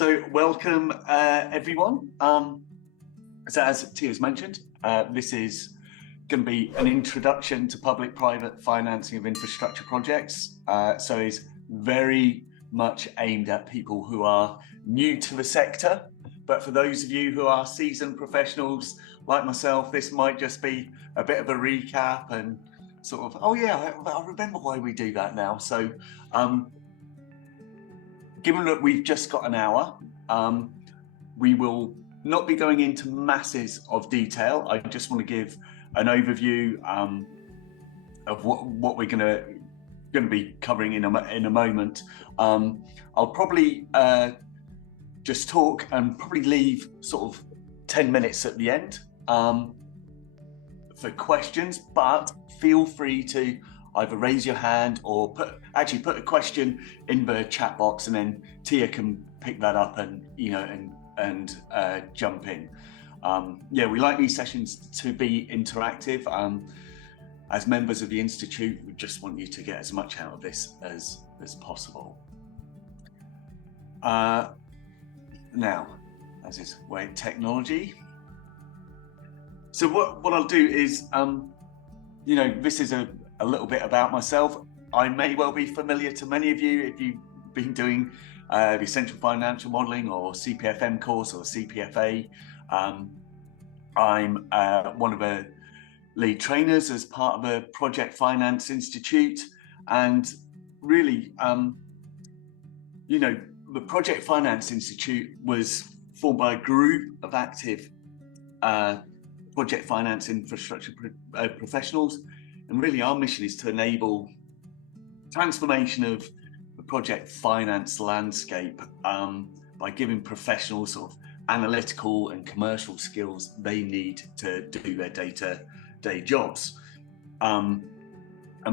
So welcome everyone. So as Tia's mentioned, this is going to be an introduction to public-private financing of infrastructure projects. So it's very much aimed at people who are new to the sector. But for those of you who are seasoned professionals like myself, this might just be a bit of a recap and sort of, oh yeah, I remember why we do that now. So given that we've just got an hour, we will not be going into masses of detail. I just want to give an overview of what we're going to be covering in a moment. I'll probably just talk and probably leave sort of 10 minutes at the end for questions, but feel free to either raise your hand or put a question in the chat box, and then Tia can pick that up and jump in. Yeah, we like these sessions to be interactive. As members of the Institute, we just want you to get as much out of this as possible. Now, as is way technology. So what I'll do is, this is a little bit about myself. I may well be familiar to many of you if you've been doing the Essential Financial Modelling or CPFM course or CPFA. I'm one of the lead trainers as part of the Project Finance Institute, and really, the Project Finance Institute was formed by a group of active project finance infrastructure professionals. And really our mission is to enable transformation of the project finance landscape by giving professionals sort of analytical and commercial skills they need to do their day-to-day jobs. And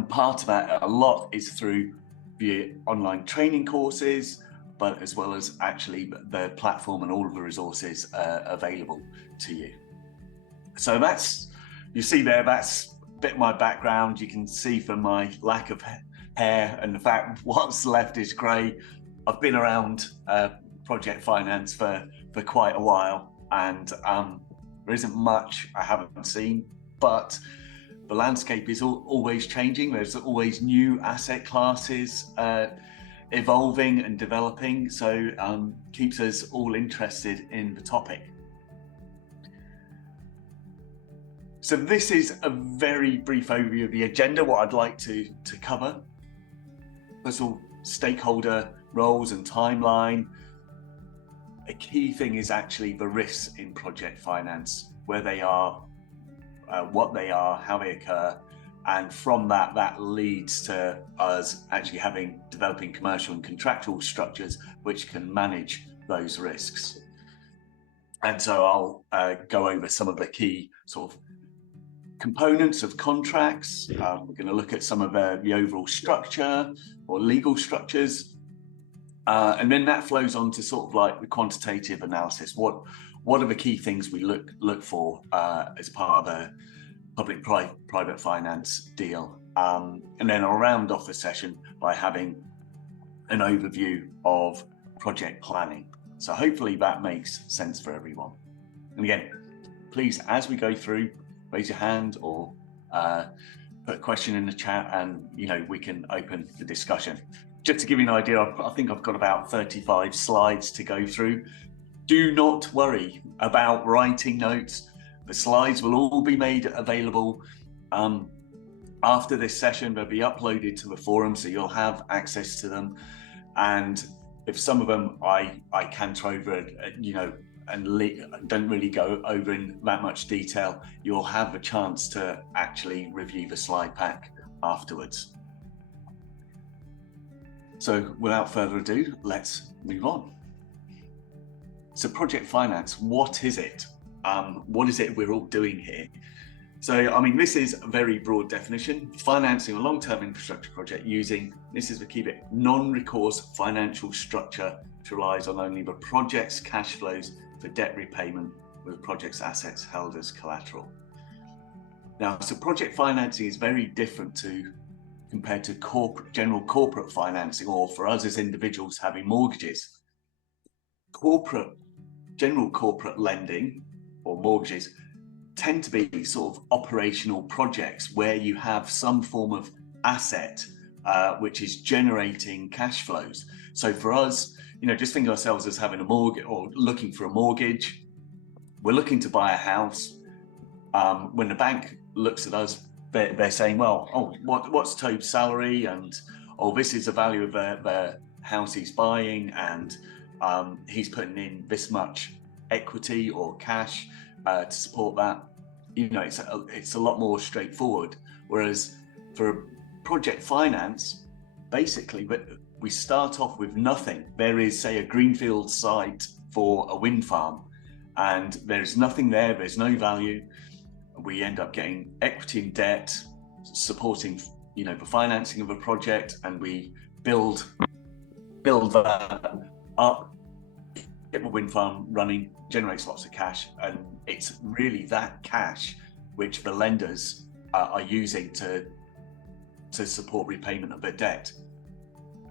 part of that, a lot, is through the online training courses, but as well as actually the platform and all of the resources available to you. So you see there, that's a bit of my background. You can see from my lack of hair and the fact what's left is grey. I've been around project finance for quite a while, and there isn't much I haven't seen, but the landscape is always changing. There's always new asset classes evolving and developing, so keeps us all interested in the topic. So this is a very brief overview of the agenda, what I'd like to cover. First of all, stakeholder roles and timeline. A key thing is actually the risks in project finance, where they are, what they are, how they occur. And from that leads to us actually developing commercial and contractual structures which can manage those risks. And so I'll go over some of the key sort of components of contracts. We're going to look at some of the overall structure or legal structures. And then that flows on to sort of like the quantitative analysis. What are the key things we look for as part of a public-private finance deal? And then I'll round off the session by having an overview of project planning. So hopefully that makes sense for everyone. And again, please, as we go through, raise your hand or put a question in the chat, and we can open the discussion. Just to give you an idea, I think I've got about 35 slides to go through. Do not worry about writing notes. The slides will all be made available after this session. They'll be uploaded to the forum, so you'll have access to them. And if some of them I canter over, and don't really go over in that much detail, you'll have a chance to actually review the slide pack afterwards. So without further ado, let's move on. So project finance, what is it? What is it we're all doing here? So, this is a very broad definition: financing a long-term infrastructure project using, this is the key bit, non-recourse financial structure which relies on only the project's cash flows for debt repayment, with the project's assets held as collateral. Now, so project financing is very different compared to general corporate financing, or for us as individuals having mortgages. general corporate lending or mortgages tend to be sort of operational projects where you have some form of asset which is generating cash flows. So for us, just think of ourselves as having a mortgage or looking for a mortgage. We're looking to buy a house. When the bank looks at us, they're saying, well, what's Toby's salary? And, this is the value of the house he's buying. And he's putting in this much equity or cash to support that. It's a lot more straightforward. Whereas for project finance, basically, we start off with nothing. There is, say, a greenfield site for a wind farm, and there's nothing there. There's no value. We end up getting equity and debt, supporting, the financing of a project, and we build that up, get the wind farm running, generates lots of cash, and it's really that cash which the lenders are using to support repayment of their debt.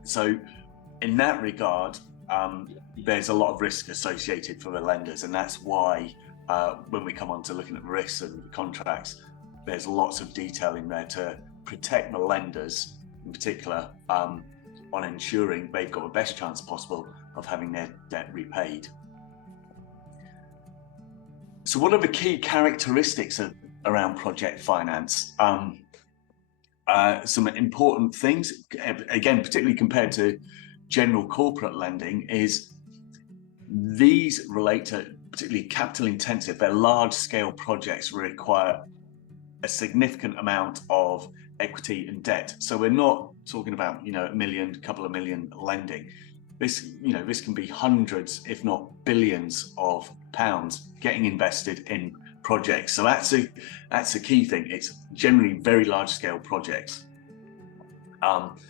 So in that regard, there's a lot of risk associated for the lenders, and that's why when we come on to looking at the risks and the contracts, there's lots of detail in there to protect the lenders in particular on ensuring they've got the best chance possible of having their debt repaid. So what are the key characteristics around project finance? Some important things, again, particularly compared to general corporate lending, is these relate to particularly capital intensive. They're large scale projects require a significant amount of equity and debt. So we're not talking about, a million, couple of million lending. This can be hundreds, if not billions of pounds getting invested in projects. So that's a key thing. It's generally very large scale projects. One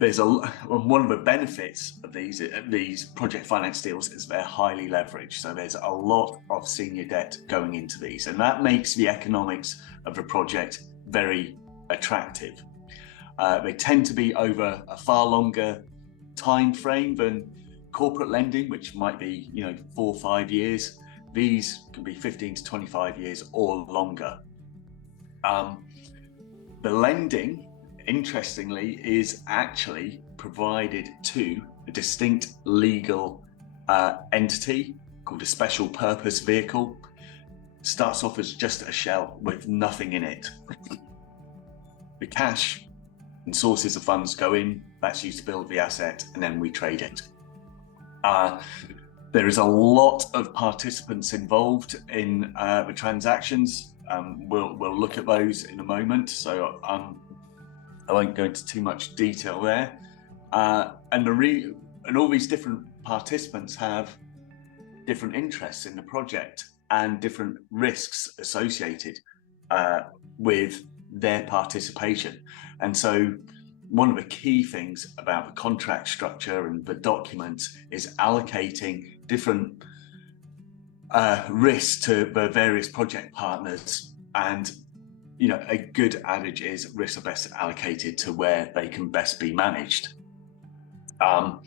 of the benefits of these project finance deals is they're highly leveraged. So there's a lot of senior debt going into these, and that makes the economics of the project very attractive. They tend to be over a far longer time frame than corporate lending, which might be 4 or 5 years. These can be 15 to 25 years or longer. The lending, interestingly, is actually provided to a distinct legal entity called a special purpose vehicle. Starts off as just a shell with nothing in it. The cash and sources of funds go in, that's used to build the asset, and then we trade it. There is a lot of participants involved in the transactions. We'll look at those in a moment, so I won't go into too much detail there. And all these different participants have different interests in the project and different risks associated with their participation. And so one of the key things about the contract structure and the documents is allocating different risks to the various project partners. And a good adage is risks are best allocated to where they can best be managed. The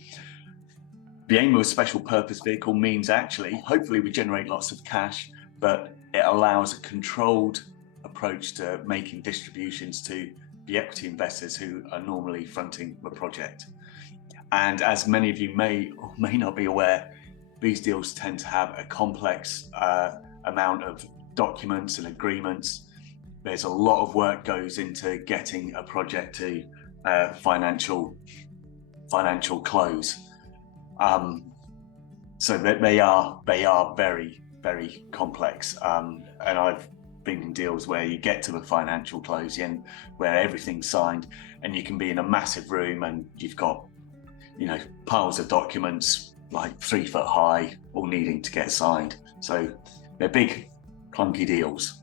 aim of a special purpose vehicle means actually, hopefully we generate lots of cash, but it allows a controlled approach to making distributions to the equity investors who are normally fronting the project. And as many of you may or may not be aware, these deals tend to have a complex amount of documents and agreements. There's a lot of work goes into getting a project to financial close. So that they are very, very complex. And I've been in deals where you get to the financial close and where everything's signed, and you can be in a massive room and you've got, piles of documents like 3 foot high, all needing to get signed. So they're big, clunky deals.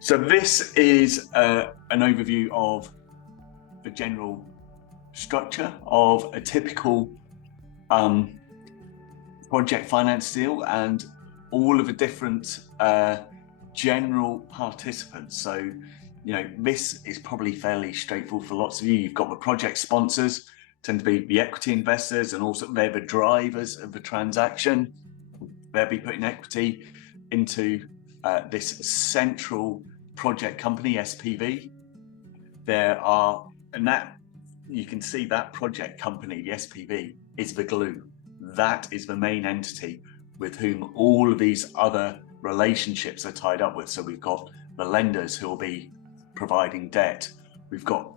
So this is an overview of the general structure of a typical project finance deal and all of the different general participants. So, this is probably fairly straightforward for lots of you. You've got the project sponsors. tend to be the equity investors, and also they're the drivers of the transaction. They'll be putting equity into this central project company, SPV. And that you can see that project company, the SPV, is the glue. That is the main entity with whom all of these other relationships are tied up with. So we've got the lenders who will be providing debt. We've got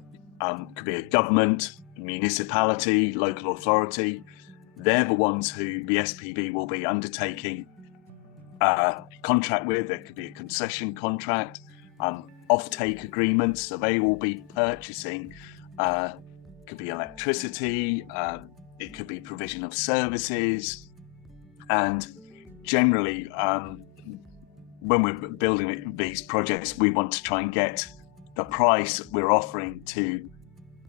could be a government, a municipality, local authority. They're the ones who the SPV will be undertaking contract with. There could be a concession contract, off-take agreements. So they will be purchasing, could be electricity, it could be provision of services. And generally, when we're building these projects, we want to try and get the price we're offering to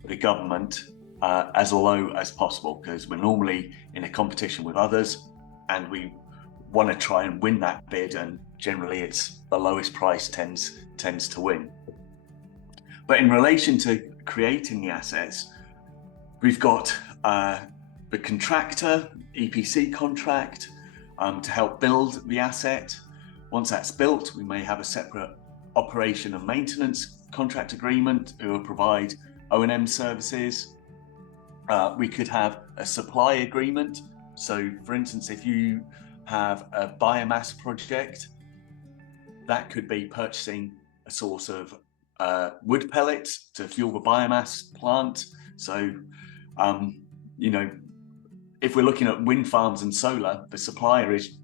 the government as low as possible, because we're normally in a competition with others and we want to try and win that bid, and generally it's the lowest price tends to win. But in relation to creating the assets, we've got the contractor, EPC contract, to help build the asset. Once that's built, we may have a separate operation and maintenance contract agreement who will provide O&M services. We could have a supply agreement. So for instance, if you have a biomass project, that could be purchasing a source of wood pellets to fuel the biomass plant. So, if we're looking at wind farms and solar, the supplier is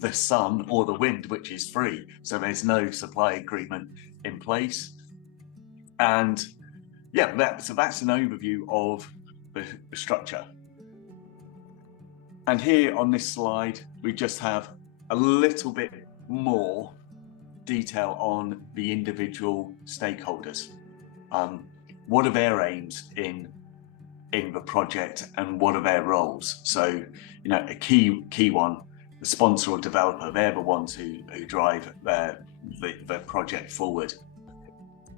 the sun or the wind, which is free. So there's no supply agreement in place. And so that's an overview of the structure. And here on this slide, we just have a little bit more detail on the individual stakeholders. What are their aims in the project and what are their roles? So, a key one, the sponsor or developer, they're the ones who drive the project forward.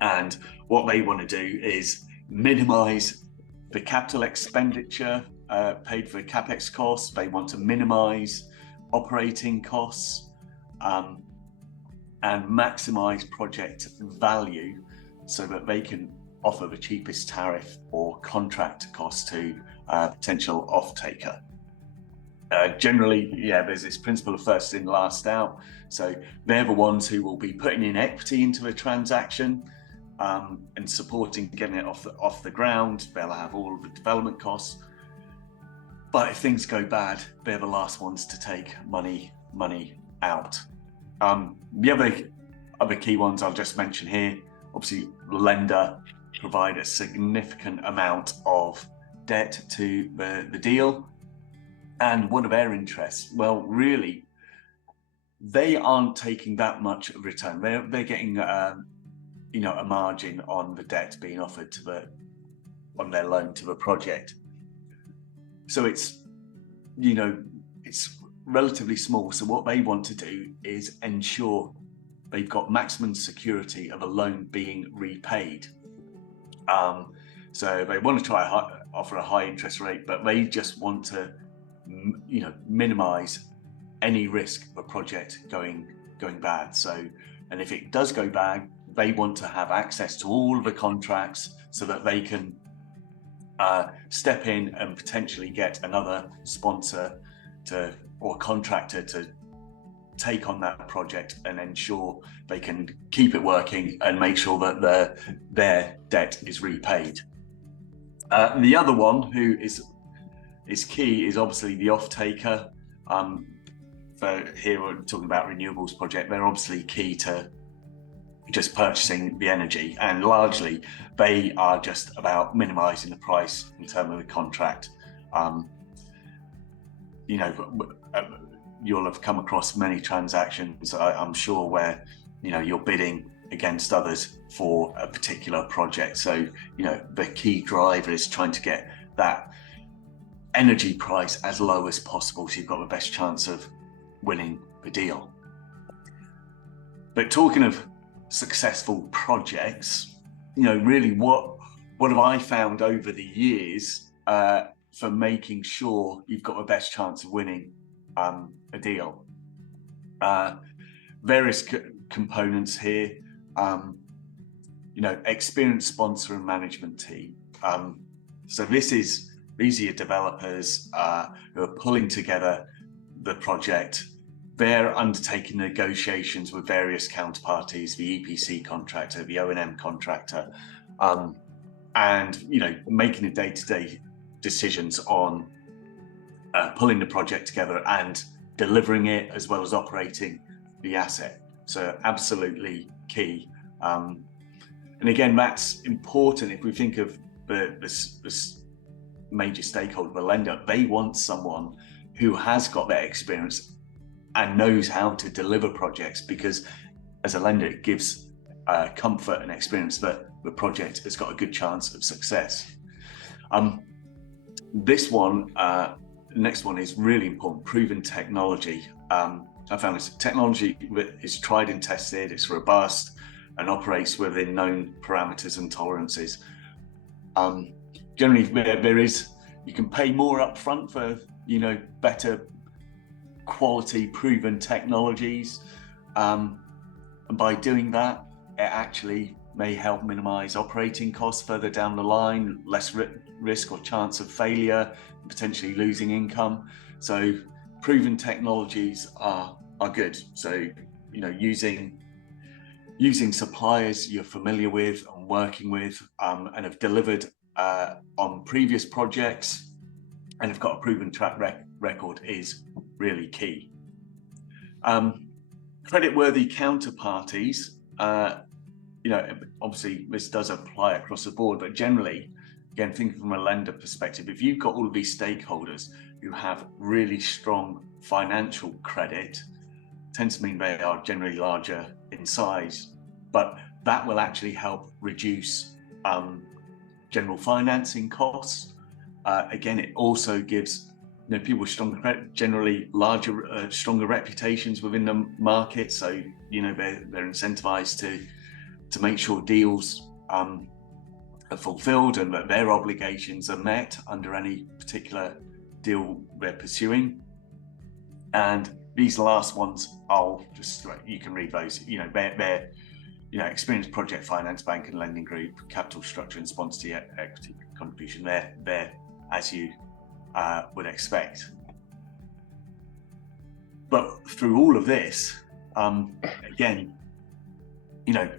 And what they want to do is minimize the capital expenditure paid for CapEx costs. They want to minimize operating costs and maximize project value so that they can offer the cheapest tariff or contract cost to a potential off-taker. Generally, there's this principle of first in, last out. So they're the ones who will be putting in equity into the transaction and supporting getting it off the ground. They'll have all of the development costs. But if things go bad, they're the last ones to take money out. The other key ones I'll just mention here, obviously the lender provide a significant amount of debt to the deal. And what are their interests? Well, really, they aren't taking that much of return. They're getting a margin on the debt being offered on their loan to the project. So it's relatively small. So what they want to do is ensure they've got maximum security of a loan being repaid. So they want to try offer a high interest rate, but they just want to minimize any risk of a project going bad. So, and if it does go bad, they want to have access to all of the contracts so that they can step in and potentially get another sponsor or contractor to take on that project and ensure they can keep it working and make sure that their debt is repaid. The other one who is key is obviously the off-taker. So here we're talking about renewables project. They're obviously key to just purchasing the energy, and largely they are just about minimizing the price in terms of the contract. You'll have come across many transactions, I'm sure, where you're bidding against others for a particular project. So the key driver is trying to get that energy price as low as possible, so you've got the best chance of winning the deal. But talking of successful projects, really what have I found over the years for making sure you've got the best chance of winning a deal. Various components here, experienced sponsor and management team. So these are your developers who are pulling together the project. They're undertaking negotiations with various counterparties, the EPC contractor, the O&M contractor, and making the day-to-day decisions on pulling the project together and delivering it, as well as operating the asset. So absolutely key. And again, that's important if we think of this major stakeholder, the lender. They want someone who has got that experience and knows how to deliver projects, because as a lender, it gives comfort and experience that the project has got a good chance of success. This one, next one is really important: proven technology. I found this technology is tried and tested, it's robust, and operates within known parameters and tolerances. Generally, you can pay more upfront for better quality proven technologies, and by doing that, it actually may help minimize operating costs further down the line, less risk or chance of failure, potentially losing income. So proven technologies are good. So using suppliers you're familiar with and working with, and have delivered on previous projects and have got a proven track record is really key. Creditworthy counterparties, obviously this does apply across the board, but generally, again, thinking from a lender perspective, if you've got all of these stakeholders who have really strong financial credit, tends to mean they are generally larger in size, but that will actually help reduce general financing costs. Again, it also gives people with stronger credit, generally larger, stronger reputations within the market. So they're incentivized to make sure deals are fulfilled and that their obligations are met under any particular deal they're pursuing. And these last ones, you can read those. They're experienced project finance, bank and lending group, capital structure and sponsor equity contribution. They're as you would expect. But through all of this, again,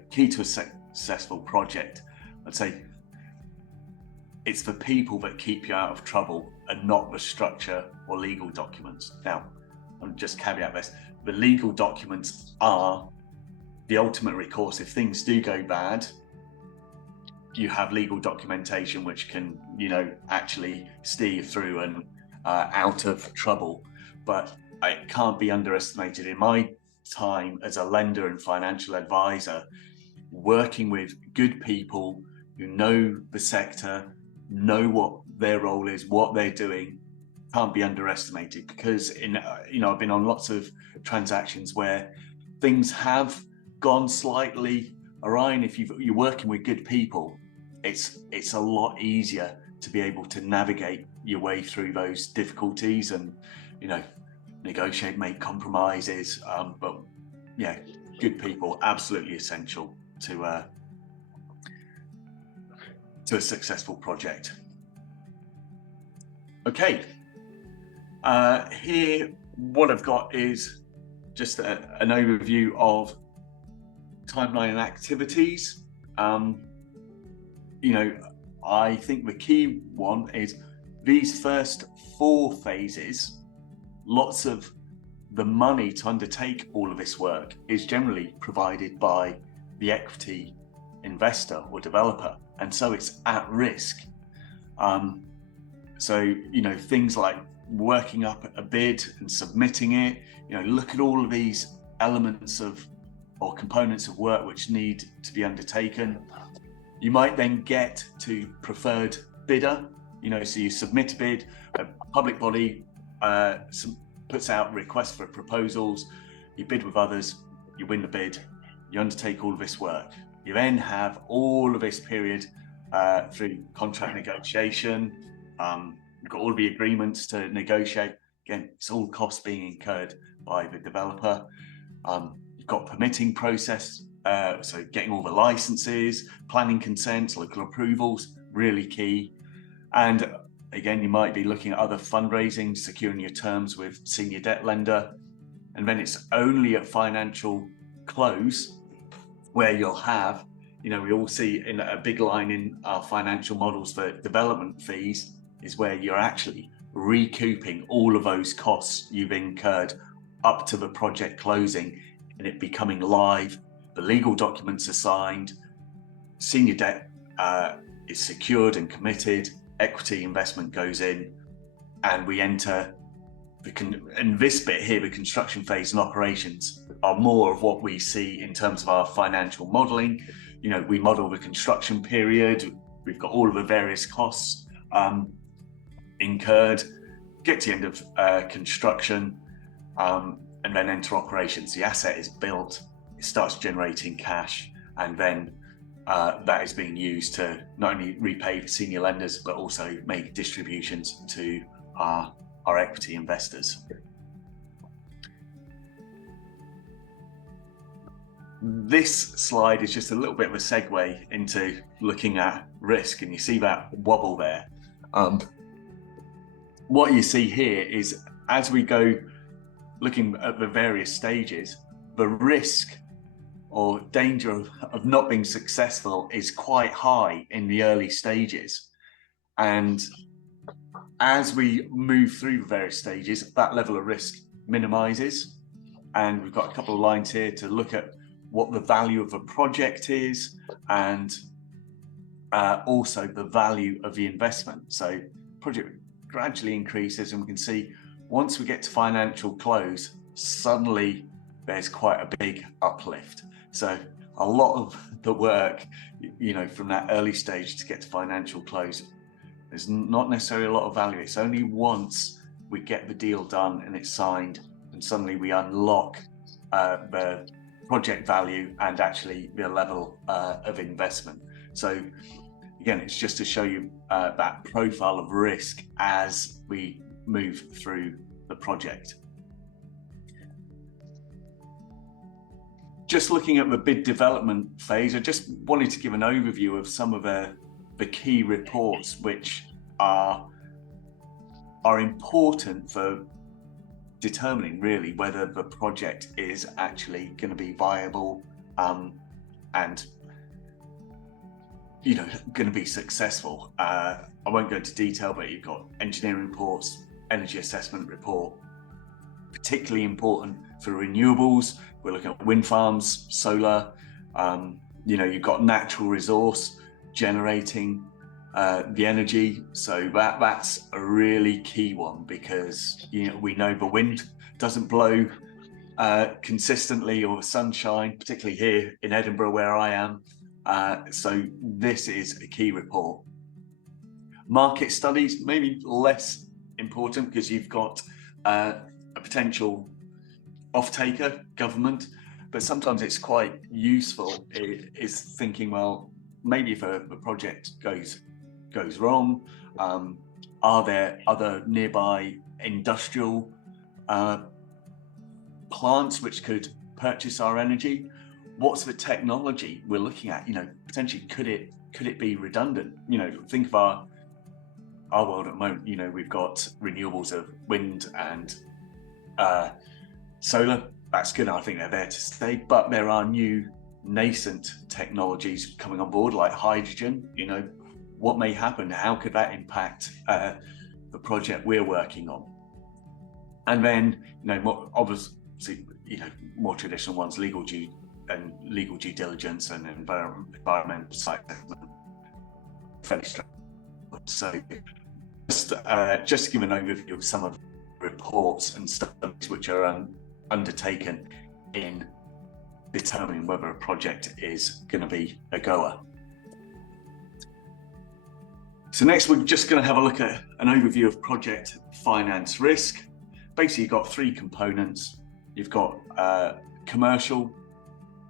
key to a successful project, I'd say it's the people that keep you out of trouble and not the structure or legal documents. Now, I'll just caveat this: the legal documents are the ultimate recourse. If things do go bad, you have legal documentation which can, actually steer you through and out of trouble. But it can't be underestimated. In my time as a lender and financial advisor, working with good people who know the sector, know what their role is, what they're doing, can't be underestimated. Because I've been on lots of transactions where things have gone slightly awry, and if you're working with good people, it's a lot easier to be able to navigate your way through those difficulties and negotiate, make compromises. But yeah, good people, absolutely essential to a successful project. Okay, here what I've got is just an overview of timeline and activities. I think the key one is these first 4 phases. Lots of the money to undertake all of this work is generally provided by the equity investor or developer, and so it's at risk. So things like working up a bid and submitting it, look at all of these elements or components of work which need to be undertaken. You might then get to preferred bidder, so you submit a bid, a public body puts out requests for proposals, you bid with others, you win the bid, you undertake all of this work. You then have all of this period through contract negotiation, We've got all the agreements to negotiate. Again, it's all costs being incurred by the developer. You've got permitting process, so getting all the licenses, planning consents, local approvals, really key. And again, you might be looking at other fundraising, securing your terms with senior debt lender. And then it's only at financial close where you'll have, we all see in a big line in our financial models for development fees is where you're actually recouping all of those costs you've incurred up to the project closing and it becoming live. The legal documents are signed, senior debt is secured and committed, equity investment goes in, and we enter and this bit here, the construction phase and operations, are more of what we see in terms of our financial modeling. We model the construction period, we've got all of the various costs incurred, get to the end of construction, and then enter operations. The asset is built, it starts generating cash, and then that is being used to not only repay the senior lenders, but also make distributions to our equity investors. This slide is just a little bit of a segue into looking at risk, and you see that wobble there. What you see here is as we go looking at the various stages, the risk or danger of not being successful is quite high in the early stages. And as we move through the various stages, that level of risk minimizes. And we've got a couple of lines here to look at what the value of a project is and also the value of the investment. So project gradually increases, and we can see once we get to financial close, suddenly there's quite a big uplift. So a lot of the work, from that early stage to get to financial close, there's not necessarily a lot of value. It's only once we get the deal done and it's signed, and suddenly we unlock the project value and actually the level of investment. So again, it's just to show you that profile of risk as we move through the project. Just looking at the bid development phase, I just wanted to give an overview of some of the key reports which are important for determining really whether the project is actually going to be viable and going to be successful. I won't go into detail, but you've got engineering reports, energy assessment report, particularly important for renewables. We're looking at wind farms, solar, you've got natural resource generating the energy. So that's a really key one, because we know the wind doesn't blow consistently, or the sunshine, particularly here in Edinburgh where I am. So this is a key report. Market studies, maybe less important, because you've got a potential off-taker, government, but sometimes it's quite useful is thinking, well, maybe if a project goes wrong, are there other nearby industrial plants which could purchase our energy? What's the technology we're looking at? Potentially could it be redundant? Think of our world at the moment. We've got renewables of wind and solar. That's good. I think they're there to stay, but there are new nascent technologies coming on board, like hydrogen. What may happen? How could that impact the project we're working on? And then, obviously, more traditional ones, legal due diligence and environmental site assessment. Fairly straightforward. So, just to give an overview of some of the reports and studies which are undertaken in determining whether a project is going to be a goer. So next, we're just going to have a look at an overview of project finance risk. Basically, you've got three components. You've got commercial,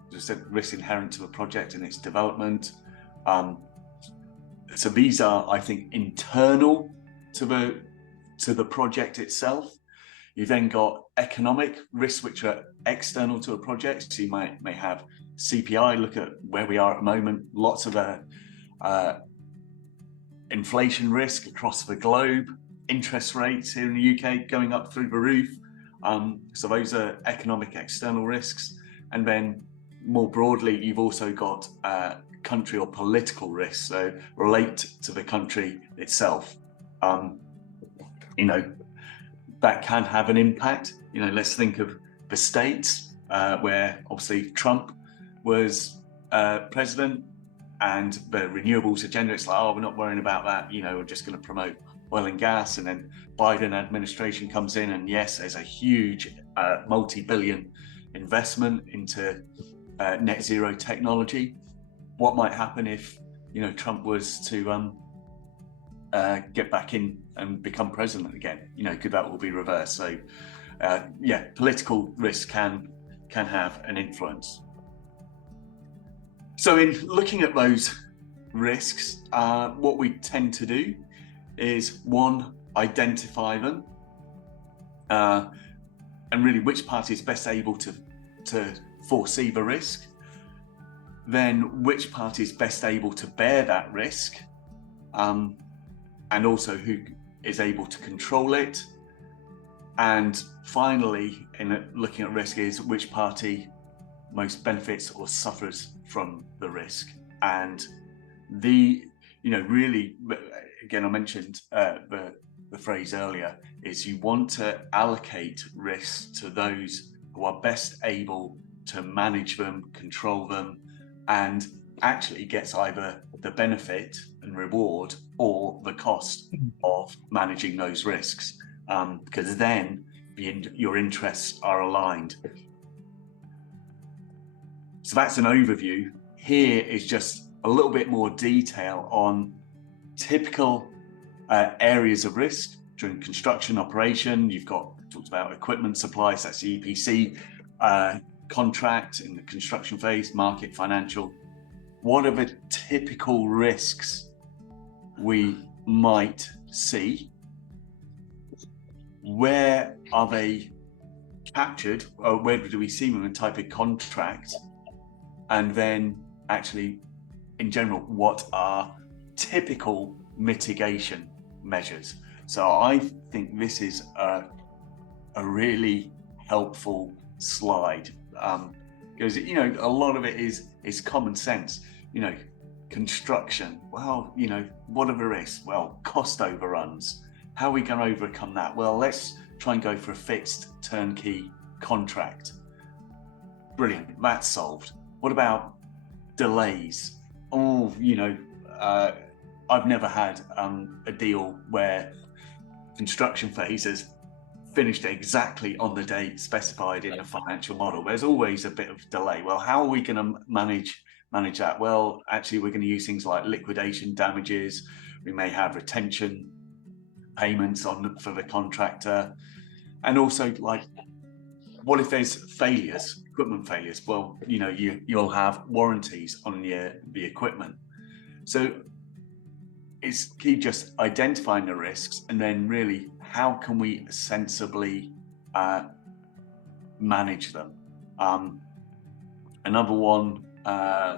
as I said, risk inherent to the project and its development. So these are, I think, internal to the project itself. You then got economic risks, which are external to a project. So you may have CPI, look at where we are at the moment, lots of inflation risk across the globe, interest rates here in the UK going up through the roof. So those are economic external risks. And then more broadly, you've also got country or political risks, so relate to the country itself. That can have an impact. Let's think of the States, where obviously Trump was president, and the renewables agenda, it's like, oh, we're not worrying about that, we're just going to promote oil and gas. And then Biden administration comes in, and yes, there's a huge multi-billion investment into net zero technology. What might happen if Trump was to get back in and become president again? Could that all be reversed? So political risk can have an influence. So in looking at those risks, what we tend to do is, one, identify them, and really which party is best able to foresee the risk, then which party is best able to bear that risk, and also who is able to control it. And finally, in looking at risk, is which party most benefits or suffers from the risk. And really, again, I mentioned the phrase earlier, is you want to allocate risks to those who are best able to manage them, control them, and actually gets either the benefit and reward or the cost of managing those risks, because then your interests are aligned. So that's an overview. Here is just a little bit more detail on typical areas of risk during construction operation. You've talked about equipment supplies, that's the EPC, contract in the construction phase, market, financial. What are the typical risks we might see? Where are they captured, or where do we see them in type of contract? And then actually, in general, what are typical mitigation measures? So I think this is a really helpful slide, because a lot of it is common sense. Construction, well, what are the risks? Well, cost overruns. How are we going to overcome that? Well, let's try and go for a fixed turnkey contract. Brilliant, that's solved. What about delays? Oh, I've never had a deal where construction phase has finished exactly on the date specified in the financial model. There's always a bit of delay. Well, how are we going to manage that? Well, actually, we're going to use things like liquidation damages. We may have retention payments for the contractor, and also, like, what if there's failures, equipment failures? Well, you'll have warranties on the equipment. So it's key just identifying the risks, and then really, how can we sensibly manage them? Another one,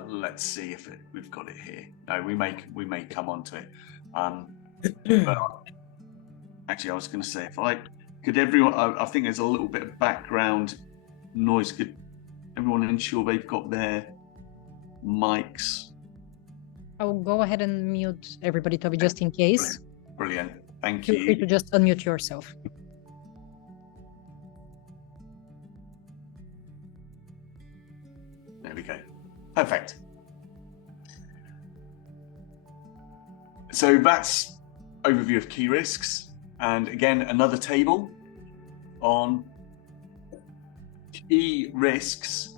let's see if we've got it here. No, we may come on to it. But actually, I was going to say, I think there's a little bit of background noise. Could everyone ensure they've got their mics? I'll go ahead and mute everybody, Toby, just in case. Brilliant. Thank you. Feel free to just unmute yourself. There we go. Perfect. So that's overview of key risks. And again, another table on key risks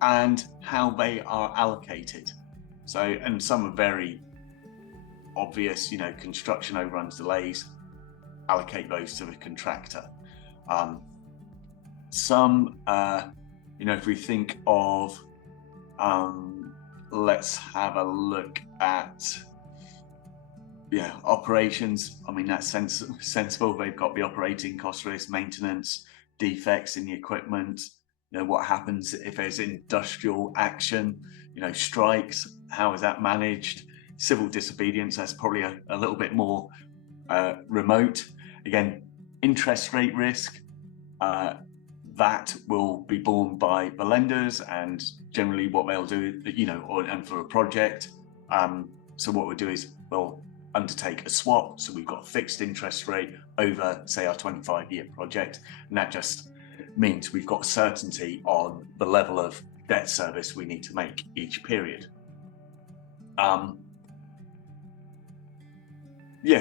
and how they are allocated. So, and some are very obvious, construction overruns, delays, allocate those to the contractor. Some, if we think of, let's have a look at operations, I mean, that's sensible. They've got the operating cost risk, maintenance, defects in the equipment, what happens if there's industrial action, strikes, how is that managed? Civil disobedience, that's probably a little bit more remote. Again, interest rate risk, that will be borne by the lenders, and generally what they'll do, and for a project. So what we'll do is we'll undertake a swap. So we've got a fixed interest rate over, say, our 25-year project. And that just means we've got certainty on the level of debt service we need to make each period.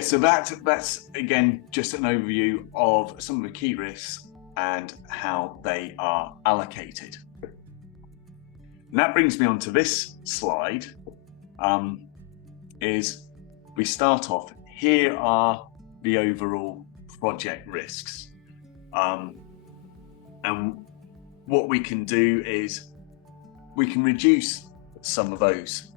So that's again just an overview of some of the key risks and how they are allocated. And that brings me on to this slide. Is we start off, here are the overall project risks. And what we can do is we can reduce some of those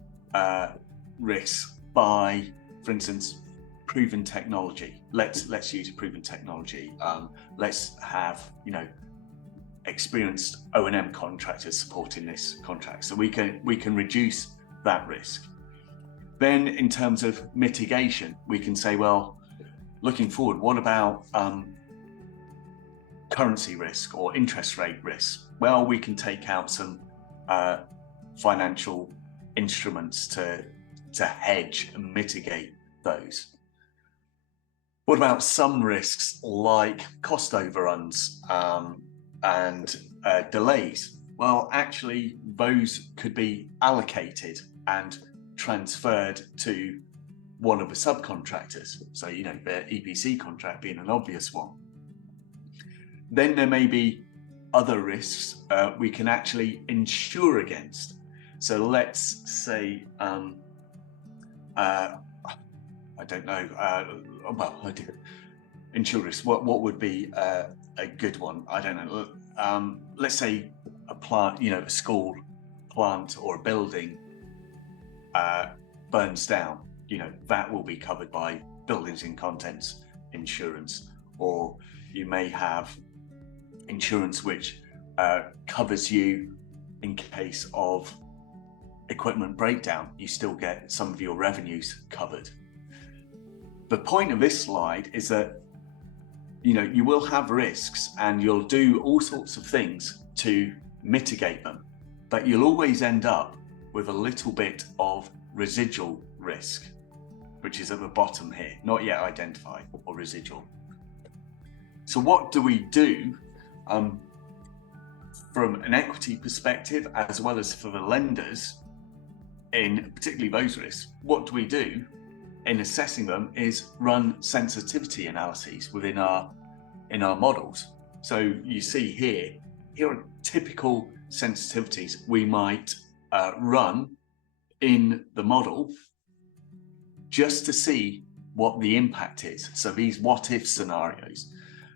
risks by, for instance, proven technology. Let's use a proven technology. Let's have, experienced O&M contractors supporting this contract. So we can reduce that risk. Then in terms of mitigation, we can say, well, looking forward, what about currency risk or interest rate risk? Well, we can take out some financial instruments to hedge and mitigate those. What about some risks like cost overruns and delays? Well, actually, those could be allocated and transferred to one of the subcontractors. So, the EPC contract being an obvious one. Then there may be other risks we can actually insure against. So let's say, I don't know, I do. Insure risk, what would be a good one? I don't know. Let's say a plant, a school plant or a building burns down, that will be covered by buildings and contents insurance. Or you may have insurance which covers you in case of equipment breakdown. You still get some of your revenues covered. The point of this slide is that you will have risks and you'll do all sorts of things to mitigate them, but you'll always end up with a little bit of residual risk, which is at the bottom here, not yet identified, or residual. So what do we do from an equity perspective, as well as for the lenders, in particularly those risks? What do we do in assessing them is run sensitivity analyses within our models. So you see here are typical sensitivities we might run in the model just to see what the impact is. So these what if scenarios.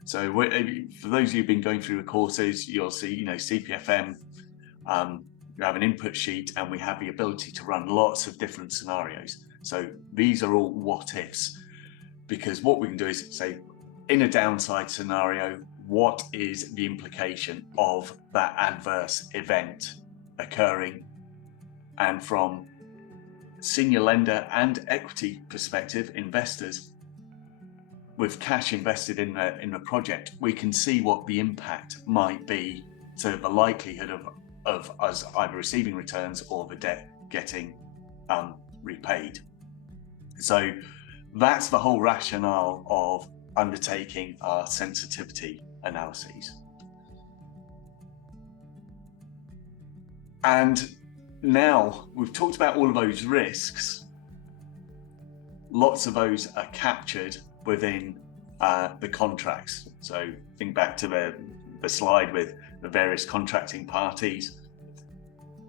So for those of you who've been going through the courses, you'll see, CPFM, you have an input sheet and we have the ability to run lots of different scenarios. So these are all what ifs, because what we can do is say, in a downside scenario, what is the implication of that adverse event occurring? And from senior lender and equity perspective, investors with cash invested in the project, we can see what the impact might be to the likelihood of us either receiving returns or the debt getting repaid. So that's the whole rationale of undertaking our sensitivity analyses. And now we've talked about all of those risks. Lots of those are captured within the contracts. So think back to the slide with the various contracting parties.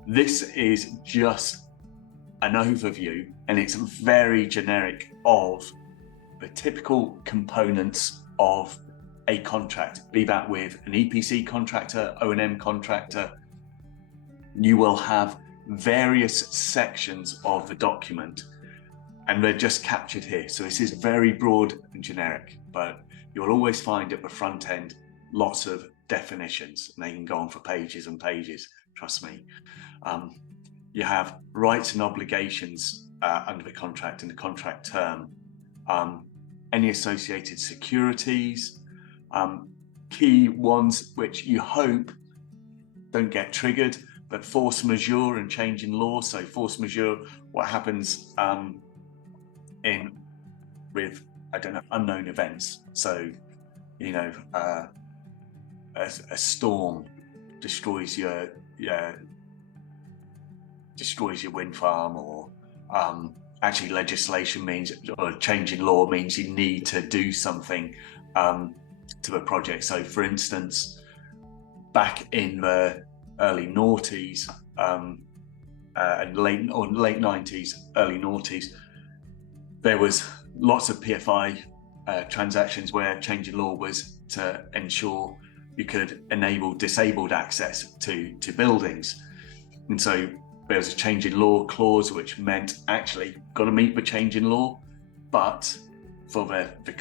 This is just an overview, and it's very generic of the typical components of a contract, be that with an EPC contractor, O&M contractor. You will have various sections of the document, and they're just captured here. So this is very broad and generic, but you'll always find at the front end lots of definitions, and they can go on for pages and pages, trust me. You have rights and obligations under the contract and the contract term, any associated securities, key ones which you hope don't get triggered, but force majeure and change in law. So force majeure, what happens with unknown events. So a storm destroys your wind farm, or actually legislation means, or a change in law means you need to do something to the project. So for instance, back in the early noughties and late 90s, early noughties, there was lots of PFI transactions where change in law was to ensure you could enable disabled access to buildings. And so there was a change in law clause, which meant actually got to meet the change in law, but for the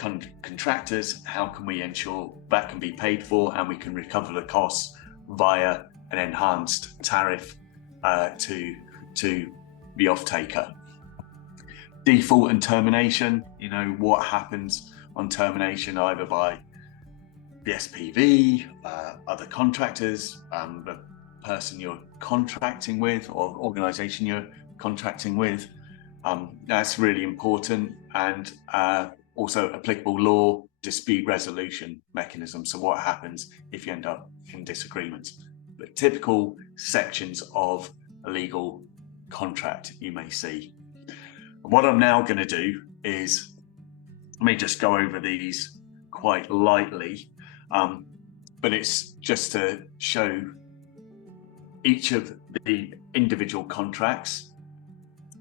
contractors, how can we ensure that can be paid for and we can recover the costs via an enhanced tariff to the off-taker. Default and termination, what happens on termination, either by the SPV, other contractors, the person you're contracting with or organization you're contracting with. That's really important. And also applicable law dispute resolution mechanism. So what happens if you end up in disagreements? But typical sections of a legal contract you may see. What I'm now going to do is, let me just go over these quite lightly, but it's just to show each of the individual contracts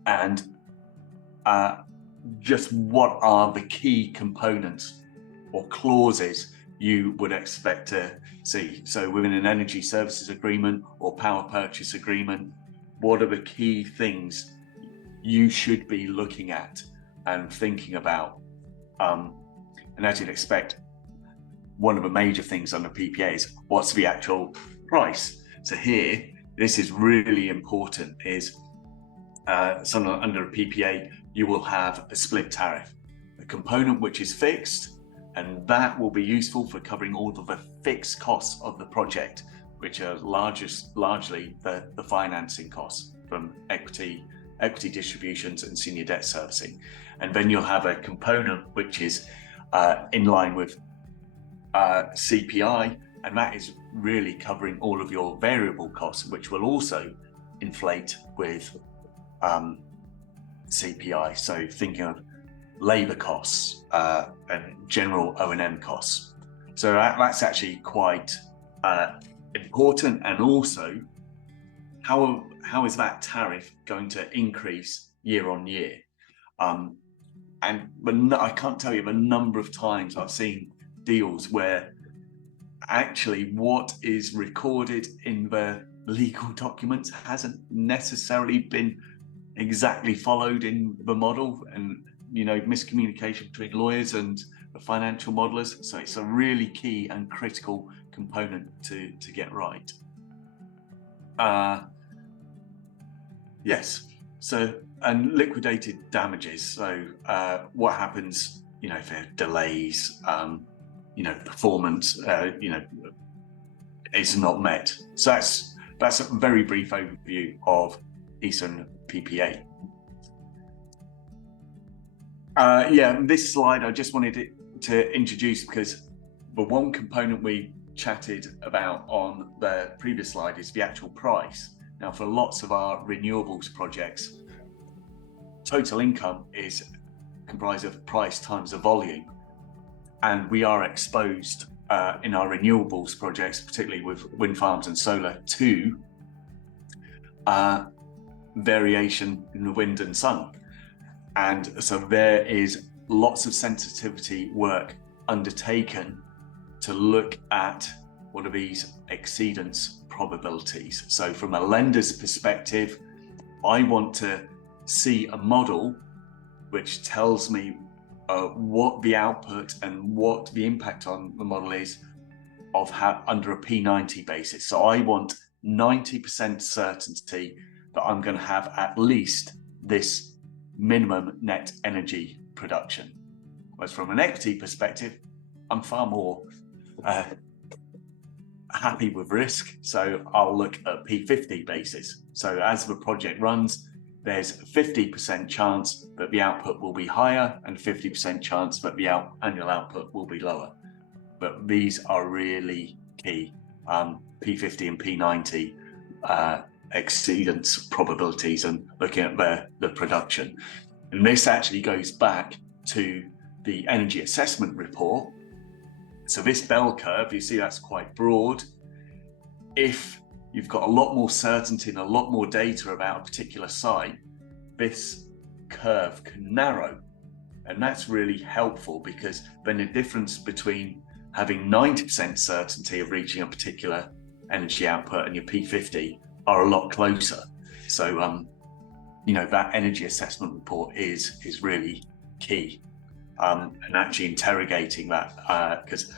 and just what are the key components or clauses you would expect to see. So within an energy services agreement or power purchase agreement, what are the key things you should be looking at and thinking about? And as you'd expect, one of the major things on the PPA is what's the actual price. So here, this is really important, is under a PPA, you will have a split tariff, a component which is fixed, and that will be useful for covering all of the fixed costs of the project, which are largely the financing costs from equity distributions and senior debt servicing. And then you'll have a component which is in line with CPI, and that is really covering all of your variable costs, which will also inflate with CPI. So thinking of labour costs and general O&M costs. So that's actually quite important. And also, how is that tariff going to increase year on year? And I can't tell you the number of times I've seen deals where actually what is recorded in the legal documents hasn't necessarily been exactly followed in the model, and miscommunication between lawyers and the financial modelers. So it's a really key and critical component to get right. Yes. So, and liquidated damages. So what happens, if there are delays, performance, is not met. So that's a very brief overview of Eastern PPA. This slide I just wanted to introduce because the one component we chatted about on the previous slide is the actual price. Now, for lots of our renewables projects, total income is comprised of price times the volume, and we are exposed in our renewables projects, particularly with wind farms and solar, to variation in the wind and sun. And so there is lots of sensitivity work undertaken to look at what are these exceedance probabilities. So from a lender's perspective, I want to see a model which tells me what the output and what the impact on the model is of under a P90 basis. So I want 90% certainty that I'm going to have at least this minimum net energy production. Whereas from an equity perspective, I'm far more happy with risk. So I'll look at P50 basis. So as the project runs, there's a 50% chance that the output will be higher and 50% chance that the annual output will be lower. But these are really key. P50 and P90 exceedance probabilities and looking at the production. And this actually goes back to the energy assessment report. So this bell curve, you see that's quite broad. If you've got a lot more certainty and a lot more data about a particular site, this curve can narrow. And that's really helpful because then the difference between having 90% certainty of reaching a particular energy output and your P50 are a lot closer. So, that energy assessment report is really key. And actually interrogating that, because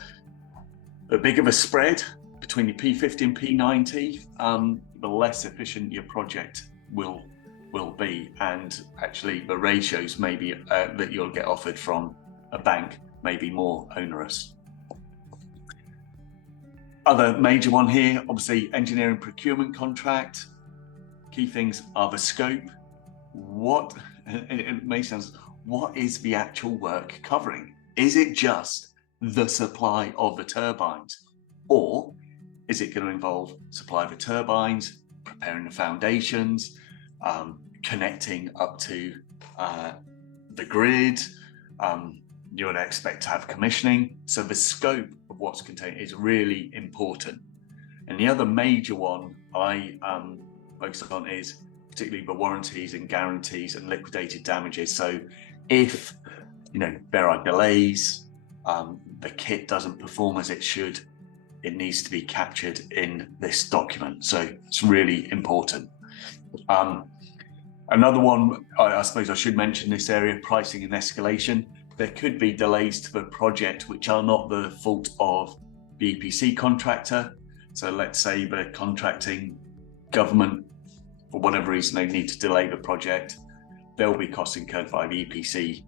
the bigger the spread between your P50 and P90, the less efficient your project will be, and actually the ratios maybe that you'll get offered from a bank may be more onerous. Other major one here, obviously engineering procurement contract. Key things are the scope. It may sound, what is the actual work covering? Is it just the supply of the turbines? Or is it going to involve supply of the turbines, preparing the foundations, connecting up to the grid? You would expect to have commissioning. So the scope of what's contained is really important. And the other major one I focus on is particularly the warranties and guarantees and liquidated damages. So if there are delays, the kit doesn't perform as it should, it needs to be captured in this document. So it's really important. Another one, I suppose I should mention this area, pricing and escalation. There could be delays to the project which are not the fault of the EPC contractor. So let's say the contracting government, for whatever reason, they need to delay the project. There will be costs incurred by the EPC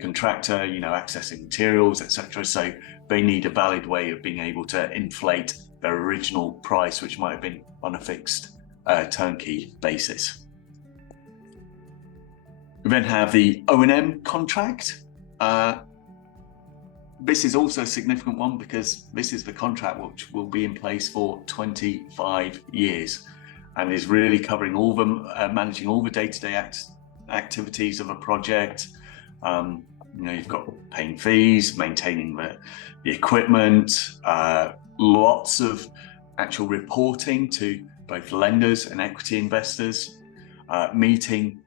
contractor, accessing materials, etc. So they need a valid way of being able to inflate their original price, which might have been on a fixed turnkey basis. We then have the O&M contract. This is also a significant one because this is the contract which will be in place for 25 years and is really covering all the managing all the day-to-day activities of a project. You've got paying fees, maintaining the equipment, lots of actual reporting to both lenders and equity investors, meeting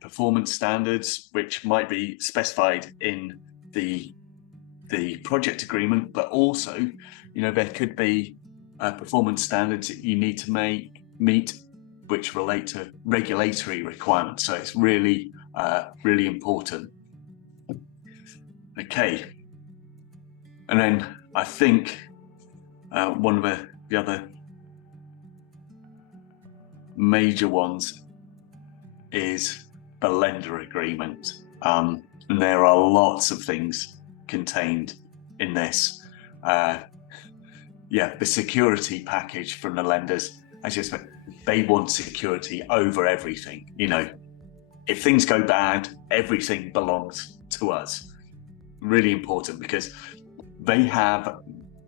performance standards, which might be specified in the project agreement, but also, there could be performance standards that you need to meet, which relate to regulatory requirements. So it's really, really important. Okay. And then I think one of the other major ones is the lender agreement. And there are lots of things contained in this. The security package from the lenders, they want security over everything. If things go bad, everything belongs to us. Really important because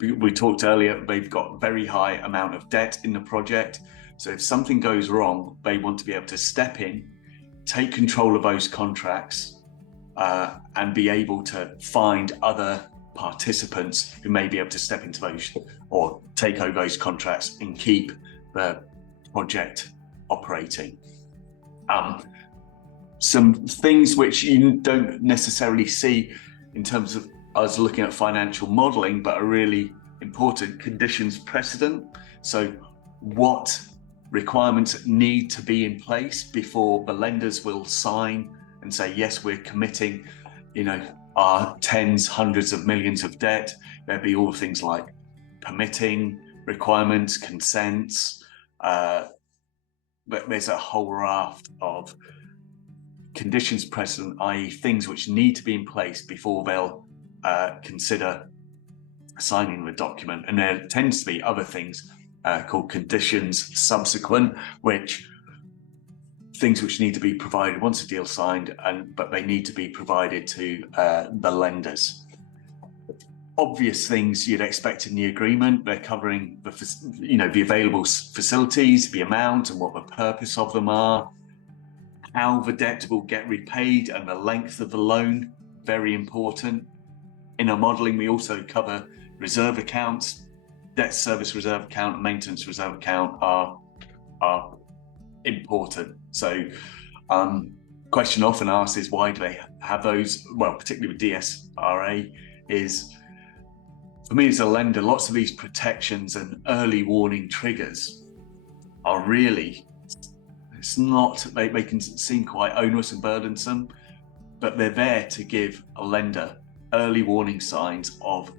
we talked earlier, they've got very high amount of debt in the project. So if something goes wrong, they want to be able to step in, take control of those contracts, and be able to find other participants who may be able to step into those or take over those contracts and keep the project operating. Some things which you don't necessarily see in terms of us looking at financial modeling, but are really important: conditions precedent. So what requirements need to be in place before the lenders will sign and say, yes, we're committing, our tens, hundreds of millions of debt. There'd be all things like permitting requirements, consents. But there's a whole raft of conditions precedent, i.e. things which need to be in place before they'll consider signing the document. And there tends to be other things called conditions subsequent, things which need to be provided once a deal's signed, but they need to be provided to the lenders. Obvious things you'd expect in the agreement. They're covering the available facilities, the amount and what the purpose of them are, how the debt will get repaid and the length of the loan, very important. In our modelling, we also cover reserve accounts. Debt service reserve account and maintenance reserve account are important. So question often asked is, why do they have those? Well, particularly with DSRA, is for me as a lender, lots of these protections and early warning triggers are really, they can seem quite onerous and burdensome, but they're there to give a lender early warning signs of,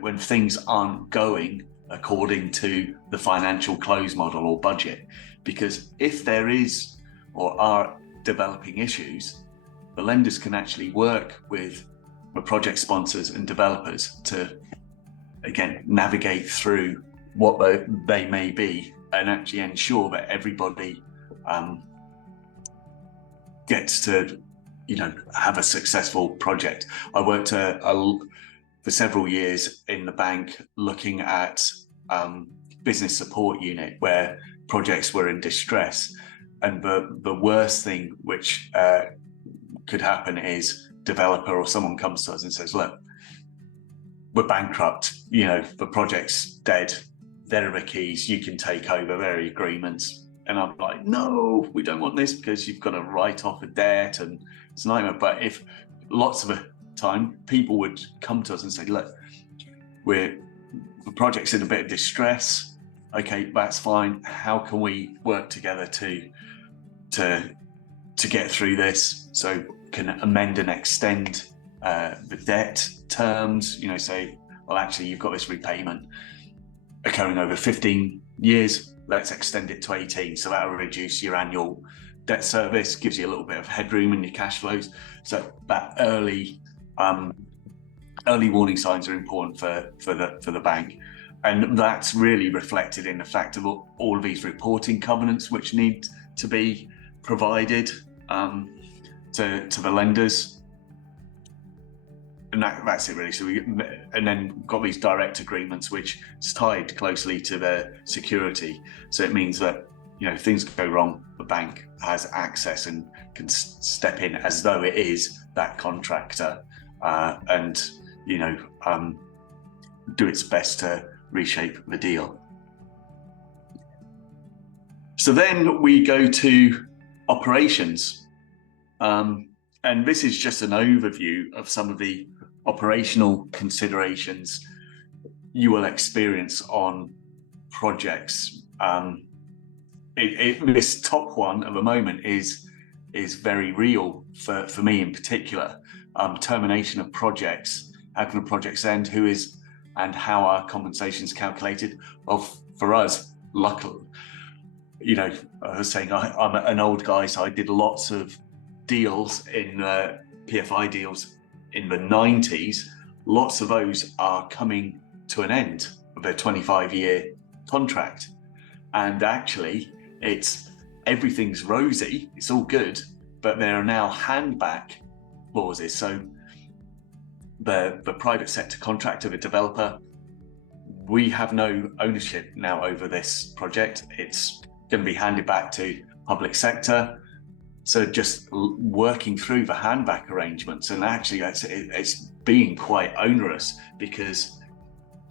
when things aren't going according to the financial close model or budget. Because if there is or are developing issues, the lenders can actually work with the project sponsors and developers to, again, navigate through what they may be and actually ensure that everybody gets to, have a successful project. I worked for several years in the bank looking at business support unit where projects were in distress, and the worst thing which could happen is developer or someone comes to us and says, look, we're bankrupt, the project's dead, there are the keys, you can take over, there are agreements. And I'm like, no, we don't want this, because you've got to write off a debt and it's a nightmare. But if lots of the time people would come to us and say, look, the project's in a bit of distress, okay, that's fine. How can we work together to get through this? So can amend and extend the debt terms, say, well, actually, you've got this repayment occurring over 15 years. Let's extend it to 18. So that'll reduce your annual debt service, gives you a little bit of headroom in your cash flows. So that early warning signs are important for the bank. And that's really reflected in the fact of all of these reporting covenants which need to be provided to the lenders. And that's it really. So and then got these direct agreements which is tied closely to the security. So it means that, if things go wrong, the bank has access and can step in as though it is that contractor and do its best to reshape the deal. So then we go to operations. And this is just an overview of some of the operational considerations you will experience on projects. This top one at the moment is very real for me in particular. Termination of projects. How can the projects end? Who is and how are compensations calculated? Well, for us, luckily, I was saying I'm an old guy, so I did lots of deals in PFI deals in the 90s. Lots of those are coming to an end of their 25-year contract, and actually everything's rosy, it's all good, but there are now handback clauses. So the private sector contractor, the developer, we have no ownership now over this project. It's going to be handed back to public sector. So just working through the handback arrangements, and actually it's being quite onerous, because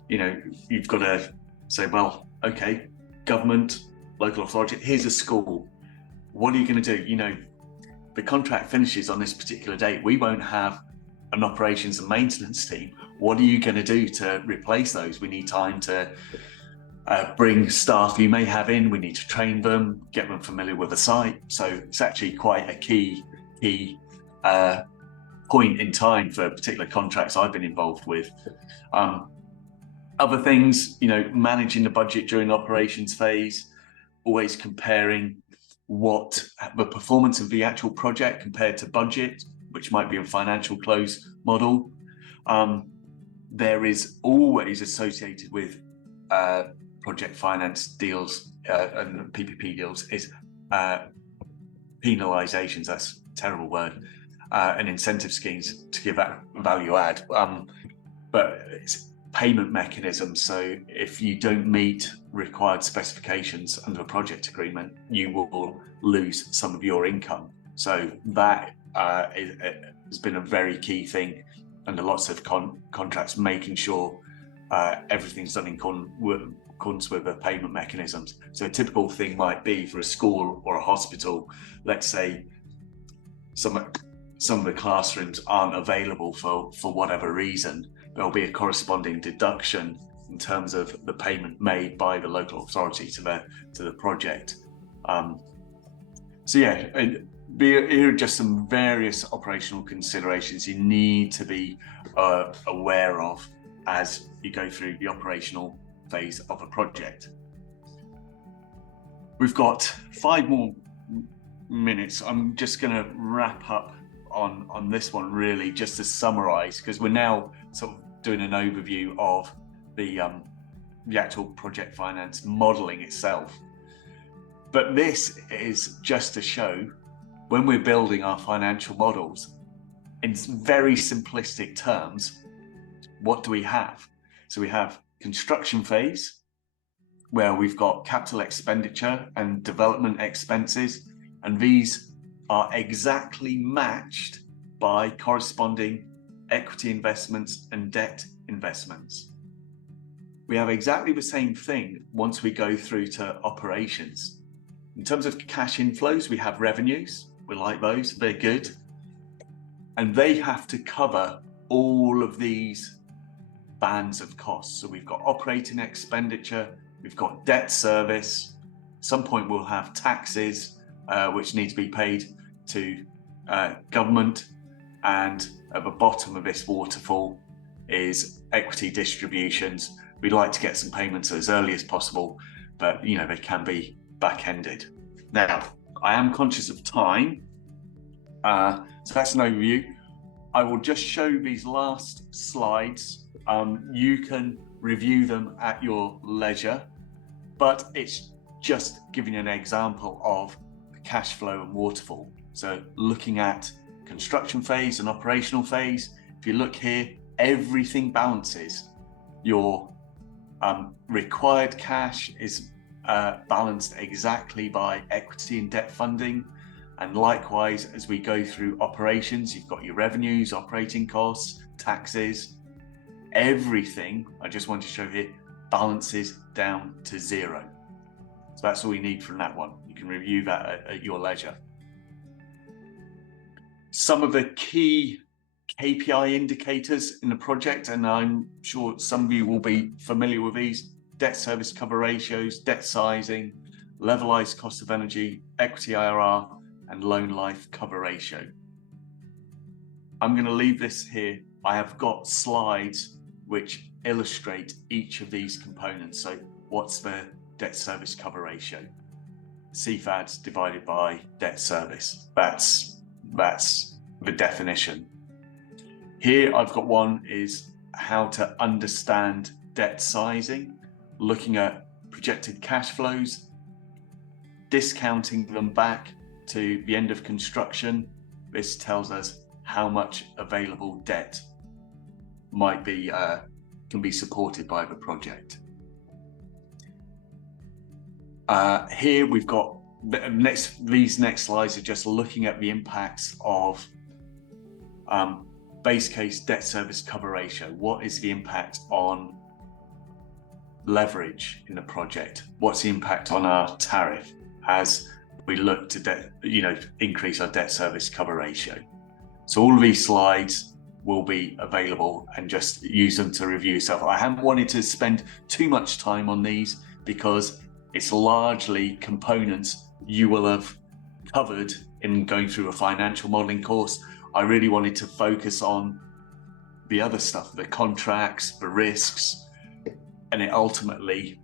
you've got to say, well, okay, government, local authority, here's a school, what are you going to do? The contract finishes on this particular date, we won't have an operations and maintenance team. What are you going to do to replace those? We need time to bring staff you may have in, we need to train them, get them familiar with the site. So it's actually quite a key key point in time for particular contracts I've been involved with. Other things, managing the budget during the operations phase, always comparing what the performance of the actual project compared to budget, which might be a financial close model. There is always associated with project finance deals and PPP deals is penalizations. That's a terrible word. And incentive schemes to give that value add. But it's payment mechanisms. So if you don't meet required specifications under a project agreement, you will lose some of your income. So that has been a very key thing under lots of contracts, making sure everything's done in accordance with the payment mechanisms. So a typical thing might be for a school or a hospital, let's say some of the classrooms aren't available for whatever reason, there'll be a corresponding deduction in terms of the payment made by the local authority to the project. Here are just some various operational considerations you need to be aware of as you go through the operational phase of a project. We've got 5 more minutes. I'm just going to wrap up on this one, really, just to summarize, because we're now sort of doing an overview of the actual project finance modeling itself. But this is just to show, when we're building our financial models, in very simplistic terms, what do we have? So we have construction phase, where we've got capital expenditure and development expenses, and these are exactly matched by corresponding equity investments and debt investments. We have exactly the same thing once we go through to operations. In terms of cash inflows, we have revenues. We like those, they're good. And they have to cover all of these bands of costs. So we've got operating expenditure, we've got debt service. At some point we'll have taxes, which need to be paid to government. And at the bottom of this waterfall is equity distributions. We'd like to get some payments as early as possible, but they can be back-ended. Now, I am conscious of time, so that's an overview. I will just show these last slides. You can review them at your leisure, but it's just giving an example of the cash flow and waterfall. So looking at construction phase and operational phase, if you look here, everything balances. Your required cash is balanced exactly by equity and debt funding. And likewise, as we go through operations, you've got your revenues, operating costs, taxes, everything, I just want to show here, balances down to 0. So that's all you need from that one. You can review that at your leisure. Some of the key KPI indicators in the project, and I'm sure some of you will be familiar with these: debt service cover ratios, debt sizing, levelized cost of energy, equity IRR, and loan life cover ratio. I'm going to leave this here. I have got slides which illustrate each of these components. So what's the debt service cover ratio? CFADs divided by debt service. That's the definition. Here I've got one is how to understand debt sizing, looking at projected cash flows, discounting them back to the end of construction. This tells us how much available debt might be can be supported by the project. Here we've got these next slides are just looking at the impacts of base case debt service cover ratio. What is the impact on leverage in the project? What's the impact on our tariff as we look to increase our debt service cover ratio? So all of these slides will be available, and just use them to review yourself. I haven't wanted to spend too much time on these because it's largely components you will have covered in going through a financial modeling course, I really wanted to focus on the other stuff, the contracts, the risks, and it ultimately,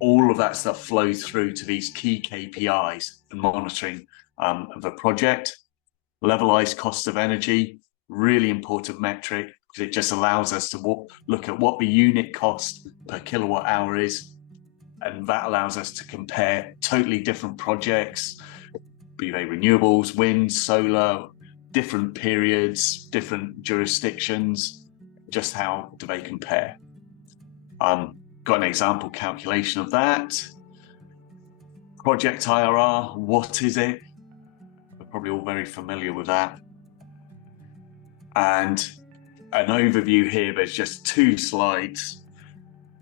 all of that stuff flows through to these key KPIs and monitoring of a project. Levelized cost of energy, really important metric, because it just allows us to look at what the unit cost per kilowatt hour is, and that allows us to compare totally different projects, be they renewables, wind, solar, different periods, different jurisdictions, just how do they compare. Got an example calculation of that. Project IRR, what is it? We're probably all very familiar with that. And an overview here, there's just 2 slides,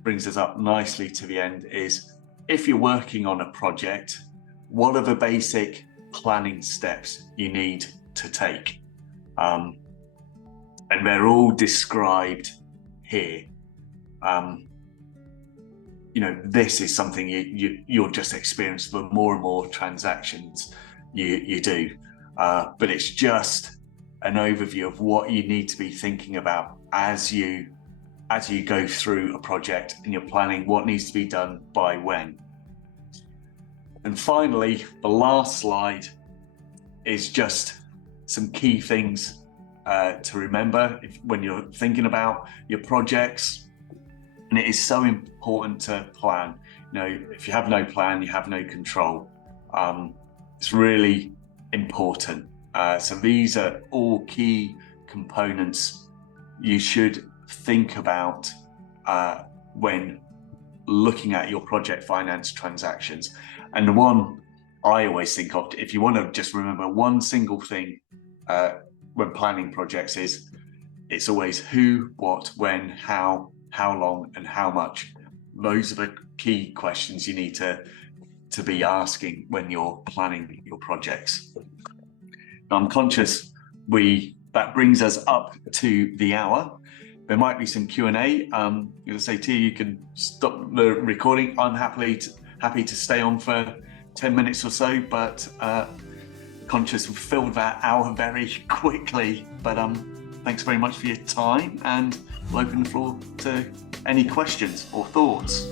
brings us up nicely to the end, is if you're working on a project, what are the basic planning steps you need to take? And they're all described here. You know, this is something you'll just experience for more and more transactions you do. But it's just an overview of what you need to be thinking about as you go through a project and you're planning what needs to be done by when. And finally, the last slide is just some key things to remember when you're thinking about your projects. And it is so important to plan. You know, if you have no plan, you have no control. It's really important. So these are all key components you should think about when looking at your project finance transactions. And the one I always think of, if you want to just remember one single thing when planning projects, is it's always who, what, when, how long, and how much. Those are the key questions you need to be asking when you're planning your projects. Now, I'm conscious that brings us up to the hour. There might be some Q&A. I'm going to say to you, you can stop the recording. I'm happy to stay on for 10 minutes or so, but conscious we've filled that hour very quickly. But thanks very much for your time, and we'll open the floor to any questions or thoughts.